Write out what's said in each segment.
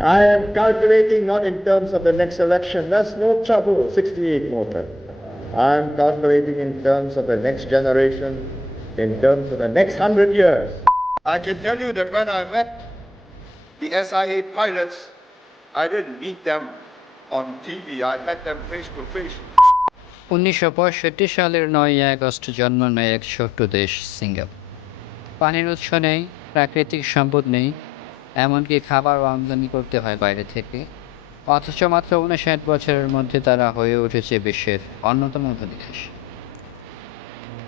I am calculating not in terms of the next election. That's no trouble, 68 more time. I am calculating in terms of the next generation, in terms of the next 100 years. I can tell you that when I met the SIA pilots, I didn't meet them on TV, I met them face to face. 1965 সালের 9 August জন্ম নেয় এক ছোট্ট দেশ Singapore. পানির উৎস নেই, প্রাকৃতিক সম্পদ নেই, এমনকি খাবারও আমদানি করতে হয় বাইরে থেকে। অথচ মাত্র 59 বছরের মধ্যে তারা হয়ে উঠেছে বিশ্বের অন্যতম ধনী দেশ।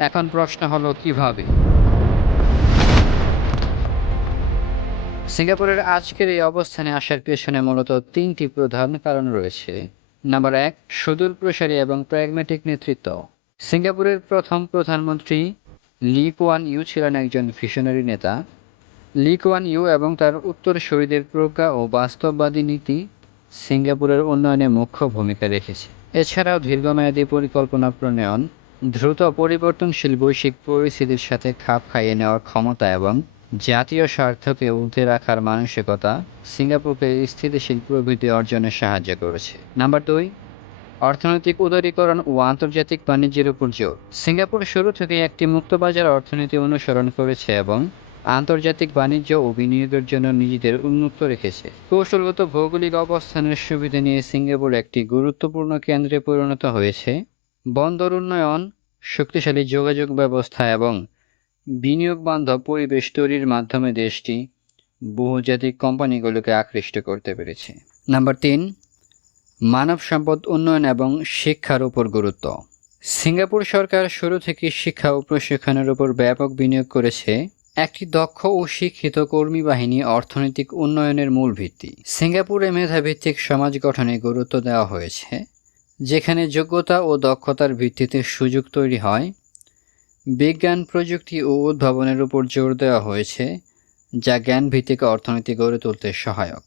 এখন প্রশ্ন হলো কিভাবে? সিঙ্গাপুরের আজকের এই অবস্থানে আসার পেছনে মূলত 3টি প্রধান কারণ রয়েছে। নাম্বার 1, সুদূরপ্রসারী এবং প্র্যাগম্যাটিক নেতৃত্ব। সিঙ্গাপুরের প্রথম প্রধানমন্ত্রী লি কুয়ান ইউ ছিলেন একজন ভিশনারি নেতা। লি কুয়ান ইউ এবং তার উত্তরসূরিদের প্রজ্ঞা ও বাস্তববাদী নীতি সিঙ্গাপুরের উন্নয়নে মুখ্য ভূমিকা রেখেছে। এছাড়াও দীর্ঘমেয়াদী পরিকল্পনা প্রণয়ন, দ্রুত পরিবর্তনশীল বৈশ্বিক পরিস্থিতির সাথে খাপ খাইয়ে নেওয়ার ক্ষমতা এবং জাতীয় স্বার্থকে ঊর্ধ্বে রাখার মানসিকতা সিঙ্গাপুরকে স্থিতিশীল প্রবৃদ্ধি অর্জনে সাহায্য করেছে। নাম্বার 2, অর্থনৈতিক উদারীকরণ ও আন্তর্জাতিক বাণিজ্যের উপর জোর। সিঙ্গাপুর শুরু থেকে একটি মুক্তবাজার অর্থনীতি অনুসরণ করেছে এবং আন্তর্জাতিক বাণিজ্য ও বিনিয়োগের জন্য নিজেদের উন্মুক্ত রেখেছে। কৌশলগত ভৌগোলিক অবস্থানের সুবিধা নিয়ে সিঙ্গাপুর একটি গুরুত্বপূর্ণ কেন্দ্রে পরিণত হয়েছে। বন্দর উন্নয়ন, শক্তিশালী যোগাযোগ ব্যবস্থা এবং বিনিয়োগ বান্ধব পরিবেশ তৈরির মাধ্যমে দেশটি বহুজাতিক কোম্পানিগুলোকে আকৃষ্ট করতে পেরেছে। নাম্বার 3, মানব সম্পদ উন্নয়ন এবং শিক্ষার উপর গুরুত্ব। সিঙ্গাপুর সরকার শুরু থেকে শিক্ষা ও প্রশিক্ষণের উপর ব্যাপক বিনিয়োগ করেছে। একটি দক্ষ ও শিক্ষিত কর্মী বাহিনী অর্থনৈতিক উন্নয়নের মূল ভিত্তি। সিঙ্গাপুরে মেধাভিত্তিক সমাজ গঠনে গুরুত্ব দেওয়া হয়েছে, যেখানে যোগ্যতা ও দক্ষতার ভিত্তিতে সুযোগ তৈরি হয়। বিজ্ঞান, প্রযুক্তি ও উদ্ভাবনের উপর জোর দেওয়া হয়েছে, যা জ্ঞানভিত্তিক অর্থনীতি গড়ে তুলতে সহায়ক।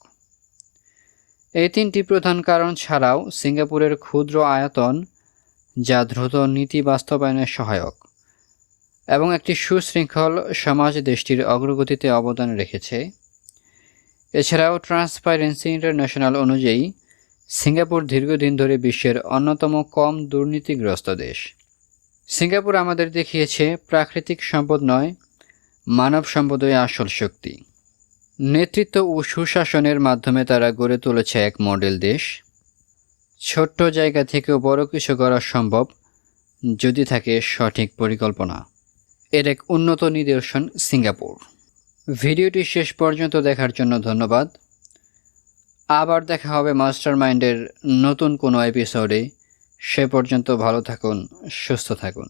এই 3টি প্রধান কারণ ছাড়াও সিঙ্গাপুরের ক্ষুদ্র আয়তন, যা দ্রুত নীতি বাস্তবায়নে সহায়ক, এবং একটি সুশৃঙ্খল সমাজ দেশটির অগ্রগতিতে অবদান রেখেছে। এছাড়াও ট্রান্সপারেন্সি ইন্টারন্যাশনাল অনুযায়ী সিঙ্গাপুর দীর্ঘদিন ধরে বিশ্বের অন্যতম কম দুর্নীতিগ্রস্ত দেশ। সিঙ্গাপুর আমাদের দেখিয়েছে প্রাকৃতিক সম্পদ নয়, মানব সম্পদই আসল শক্তি। নেতৃত্ব ও সুশাসনের মাধ্যমে তারা গড়ে তুলেছে এক মডেল দেশ। ছোট্ট জায়গা থেকেও বড় কিছু করা সম্ভব যদি থাকে সঠিক পরিকল্পনা। এর এক উন্নত নিদর্শন সিঙ্গাপুর। ভিডিওটি শেষ পর্যন্ত দেখার জন্য ধন্যবাদ। আবার দেখা হবে মাস্টারমাইন্ডের নতুন কোনো এপিসোডে। সে পর্যন্ত ভালো থাকুন, সুস্থ থাকুন।